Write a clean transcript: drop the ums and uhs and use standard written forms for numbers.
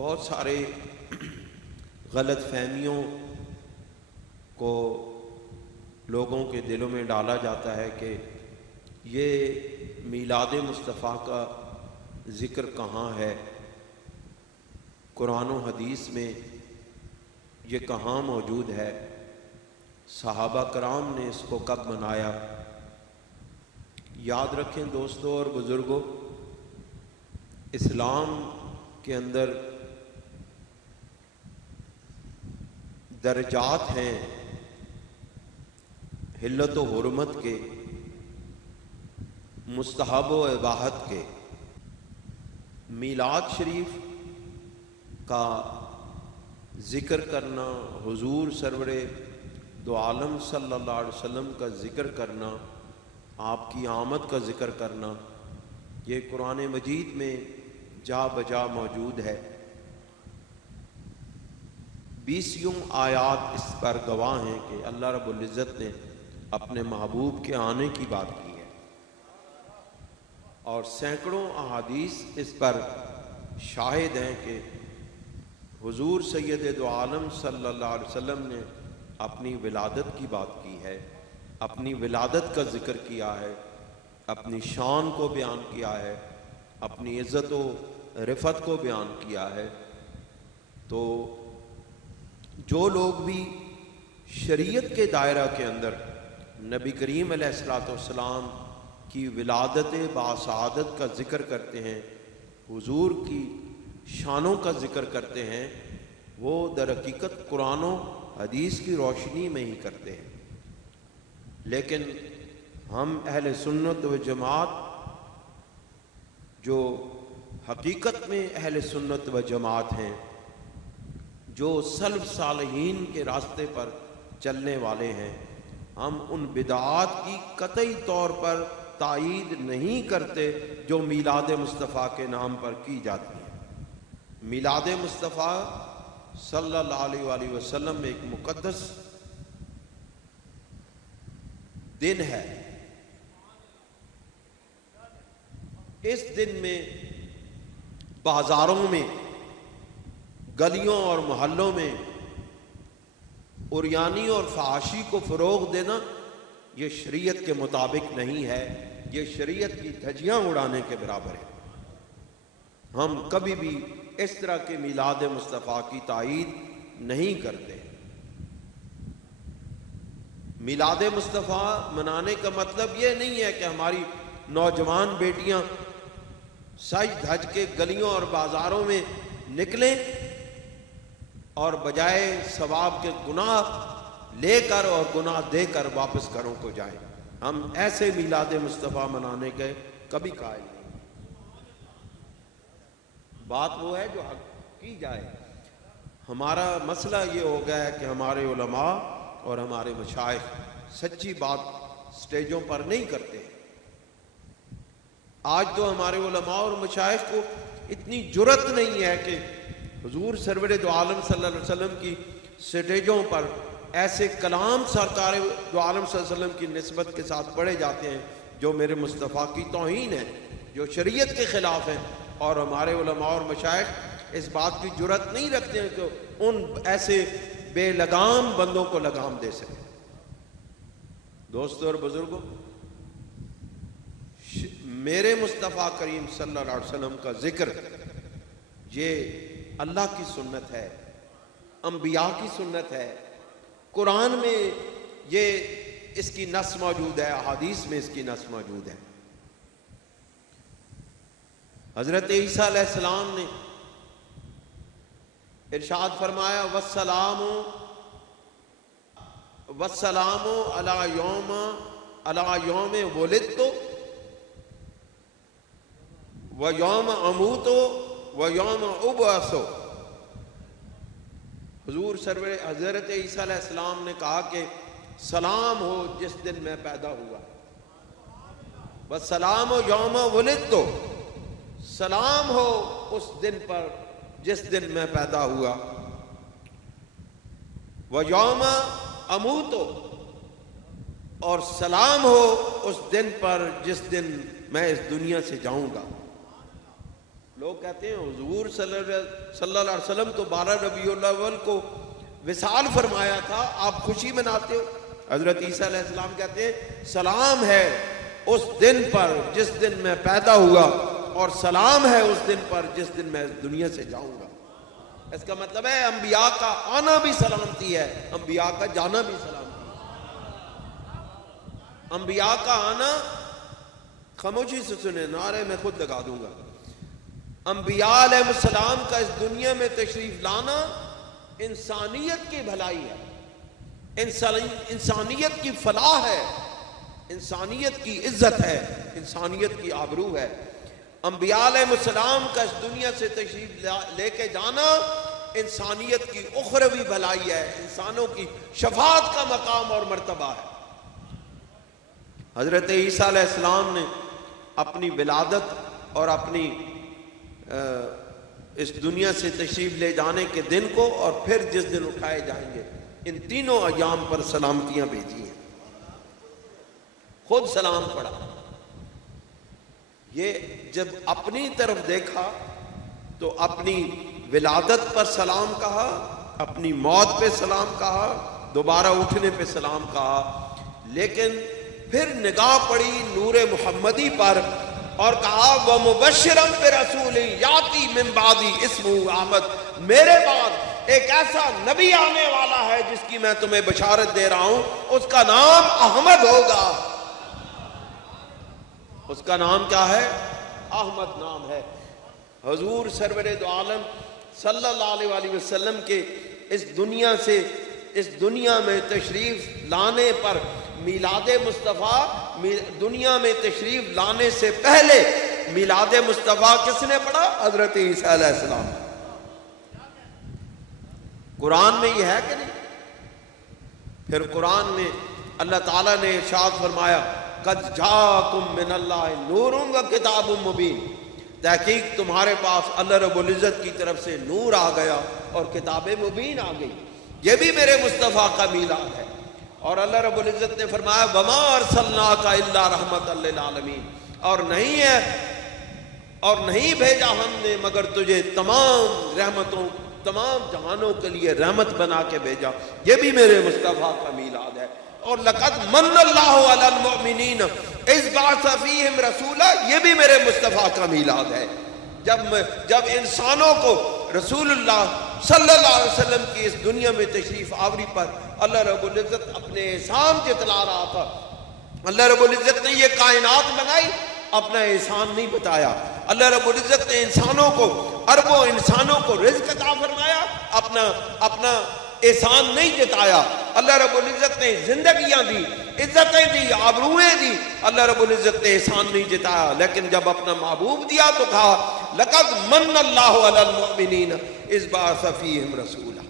بہت سارے غلط فہمیوں کو لوگوں کے دلوں میں ڈالا جاتا ہے کہ یہ میلاد مصطفیٰ کا ذکر کہاں ہے، قرآن و حدیث میں یہ کہاں موجود ہے، صحابہ کرام نے اس کو کب منایا۔ یاد رکھیں دوستوں اور بزرگوں، اسلام کے اندر درجات ہیں حلت و حرمت کے، مستحب و اباحت کے۔ میلاد شریف کا ذکر کرنا، حضور سرور دو عالم صلی اللہ علیہ وسلم کا ذکر کرنا، آپ کی آمد کا ذکر کرنا، یہ قرآن مجید میں جا بجا موجود ہے۔ 20 آیات اس پر گواہ ہیں کہ اللہ رب العزت نے اپنے محبوب کے آنے کی بات کی ہے، اور سینکڑوں احادیث اس پر شاہد ہیں کہ حضور سید دو عالم صلی اللہ علیہ وسلم نے اپنی ولادت کی بات کی ہے، اپنی ولادت کا ذکر کیا ہے، اپنی شان کو بیان کیا ہے، اپنی عزت و رفعت کو بیان کیا ہے۔ تو جو لوگ بھی شریعت کے دائرہ کے اندر نبی کریم علیہ السلام کی ولادت باسعادت کا ذکر کرتے ہیں، حضور کی شانوں کا ذکر کرتے ہیں، وہ در حقیقت قرآن و حدیث کی روشنی میں ہی کرتے ہیں۔ لیکن ہم اہل سنت و جماعت جو حقیقت میں اہل سنت و جماعت ہیں، جو سلف صالحین کے راستے پر چلنے والے ہیں، ہم ان بدعات کی قطعی طور پر تائید نہیں کرتے جو میلاد مصطفیٰ کے نام پر کی جاتی ہیں۔ میلاد مصطفیٰ صلی اللہ علیہ وآلہ وسلم ایک مقدس دن ہے۔ اس دن میں بازاروں میں، گلیوں اور محلوں میں عریانی اور فحاشی کو فروغ دینا یہ شریعت کے مطابق نہیں ہے، یہ شریعت کی دھجیاں اڑانے کے برابر ہے۔ ہم کبھی بھی اس طرح کے میلاد مصطفیٰ کی تائید نہیں کرتے۔ میلاد مصطفیٰ منانے کا مطلب یہ نہیں ہے کہ ہماری نوجوان بیٹیاں سج دھج کے گلیوں اور بازاروں میں نکلیں اور بجائے ثواب کے گناہ لے کر اور گناہ دے کر واپس گھروں کو جائیں۔ ہم ایسے میلاد مصطفیٰ منانے کے کبھی قائل نہیں۔ بات وہ ہے جو حق کی جائے۔ ہمارا مسئلہ یہ ہو گیا ہے کہ ہمارے علماء اور ہمارے مشائخ سچی بات سٹیجوں پر نہیں کرتے۔ آج تو ہمارے علماء اور مشائخ کو اتنی جرأت نہیں ہے کہ حضور سرور دو عالم صلی اللہ علیہ وسلم کی سٹیجوں پر ایسے کلام سرکار دو عالم صلی اللہ علیہ وسلم کی نسبت کے ساتھ پڑھے جاتے ہیں جو میرے مصطفیٰ کی توہین ہے، جو شریعت کے خلاف ہیں، اور ہمارے علماء اور مشائخ اس بات کی جرأت نہیں رکھتے ہیں کہ ان ایسے بے لگام بندوں کو لگام دے سکیں۔ دوستوں اور بزرگوں، میرے مصطفیٰ کریم صلی اللہ علیہ وسلم کا ذکر یہ اللہ کی سنت ہے، انبیاء کی سنت ہے۔ قرآن میں یہ اس کی نص موجود ہے، احادیث میں اس کی نص موجود ہے۔ حضرت عیسیٰ علیہ السلام نے ارشاد فرمایا والسلام علی یوم ولدت و یوم اموت و یوم ابعث۔ حضور سرور حضرت عیسیٰ علیہ السلام نے کہا کہ سلام ہو جس دن میں پیدا ہوا، والسلام یوم ولدت، سلام ہو اس دن پر جس دن میں پیدا ہوا، وَيَوْمَ اموت، اور سلام ہو اس دن پر جس دن میں اس دنیا سے جاؤں گا۔ لوگ کہتے ہیں حضور صلی اللہ علیہ وسلم تو 12 ربیع الاول کو وصال فرمایا تھا، آپ خوشی مناتے ہو؟ حضرت عیسیٰ علیہ السلام کہتے ہیں سلام ہے اس دن پر جس دن میں پیدا ہوا، اور سلام ہے اس دن پر جس دن میں اس دنیا سے جاؤں گا۔ اس کا مطلب ہے انبیاء کا آنا بھی سلامتی ہے، انبیاء کا جانا بھی سلامتی ہے۔ انبیاء کا آنا، خاموشی سے سنیں، نعرے میں خود لگا دوں گا، انبیاء علیہ السلام کا اس دنیا میں تشریف لانا انسانیت کی بھلائی ہے، انسانیت کی فلاح ہے، انسانیت کی عزت ہے، انسانیت کی آبرو ہے۔ انبیاء علیہ السلام کا اس دنیا سے تشریف لے کے جانا انسانیت کی اخروی بھلائی ہے، انسانوں کی شفاعت کا مقام اور مرتبہ ہے۔ حضرت عیسیٰ علیہ السلام نے اپنی ولادت اور اپنی اس دنیا سے تشریف لے جانے کے دن کو اور پھر جس دن اٹھائے جائیں گے، ان تینوں ایام پر سلامتیاں بھیجی ہیں، خود سلام پڑھا۔ یہ جب اپنی طرف دیکھا تو اپنی ولادت پر سلام کہا، اپنی موت پہ سلام کہا، دوبارہ اٹھنے پہ سلام کہا، لیکن پھر نگاہ پڑی نور محمدی پر اور کہا وَمُبَشِّرًا بِرَسُولٍ يَأْتِي مِن بَعْدِي اسْمُهُ احمد، میرے بعد ایک ایسا نبی آنے والا ہے جس کی میں تمہیں بشارت دے رہا ہوں، اس کا نام احمد ہوگا۔ اس کا نام کیا ہے؟ احمد نام ہے۔ حضور سرور دو عالم صلی اللہ علیہ وآلہ وسلم کے اس دنیا میں تشریف لانے پر میلاد مصطفیٰ، دنیا میں تشریف لانے سے پہلے میلاد مصطفیٰ کس نے پڑھا؟ حضرت عیسیٰ علیہ السلام۔ قرآن میں یہ ہے کہ نہیں؟ پھر قرآن میں اللہ تعالیٰ نے ارشاد فرمایا قد جاءکم من اللہ نور و کتاب مبین، تحقیق تمہارے پاس اللہ رب العزت کی طرف سے نور آ گیا اور کتاب مبین آ گئی۔ یہ بھی میرے مصطفیٰ کا میلاد ہے۔ اور اللہ رب العزت نے فرمایا وما ارسلناک الا رحمۃ للعالمین، اور نہیں بھیجا ہم نے مگر تجھے تمام رحمتوں، تمام جہانوں کے لیے رحمت بنا کے بھیجا۔ یہ بھی میرے مصطفیٰ کا میلاد ہے۔ اور لقد من اللہ علی المؤمنین اذ بعث فیہم رسولا، یہ بھی میرے مصطفیٰ کا میلاد ہے۔ جب انسانوں کو رسول اللہ صلی اللہ علیہ وسلم کی اس دنیا میں تشریف آوری پر اللہ رب العزت اپنے احسان جتلا رہا تھا۔ اللہ رب العزت نے یہ کائنات بنائی، اپنا احسان نہیں بتایا۔ اللہ رب العزت نے انسانوں کو، اربوں انسانوں کو رزق عطا فرمایا، اپنا احسان نہیں جتایا۔ اللہ رب العزت نے زندگیاں دی، عزتیں دی، آبروئیں دی، اللہ رب العزت نے احسان نہیں جتایا۔ لیکن جب اپنا محبوب دیا تو کہا لقد من اللہ علی المؤمنین اذ بعث فیہم رسولا۔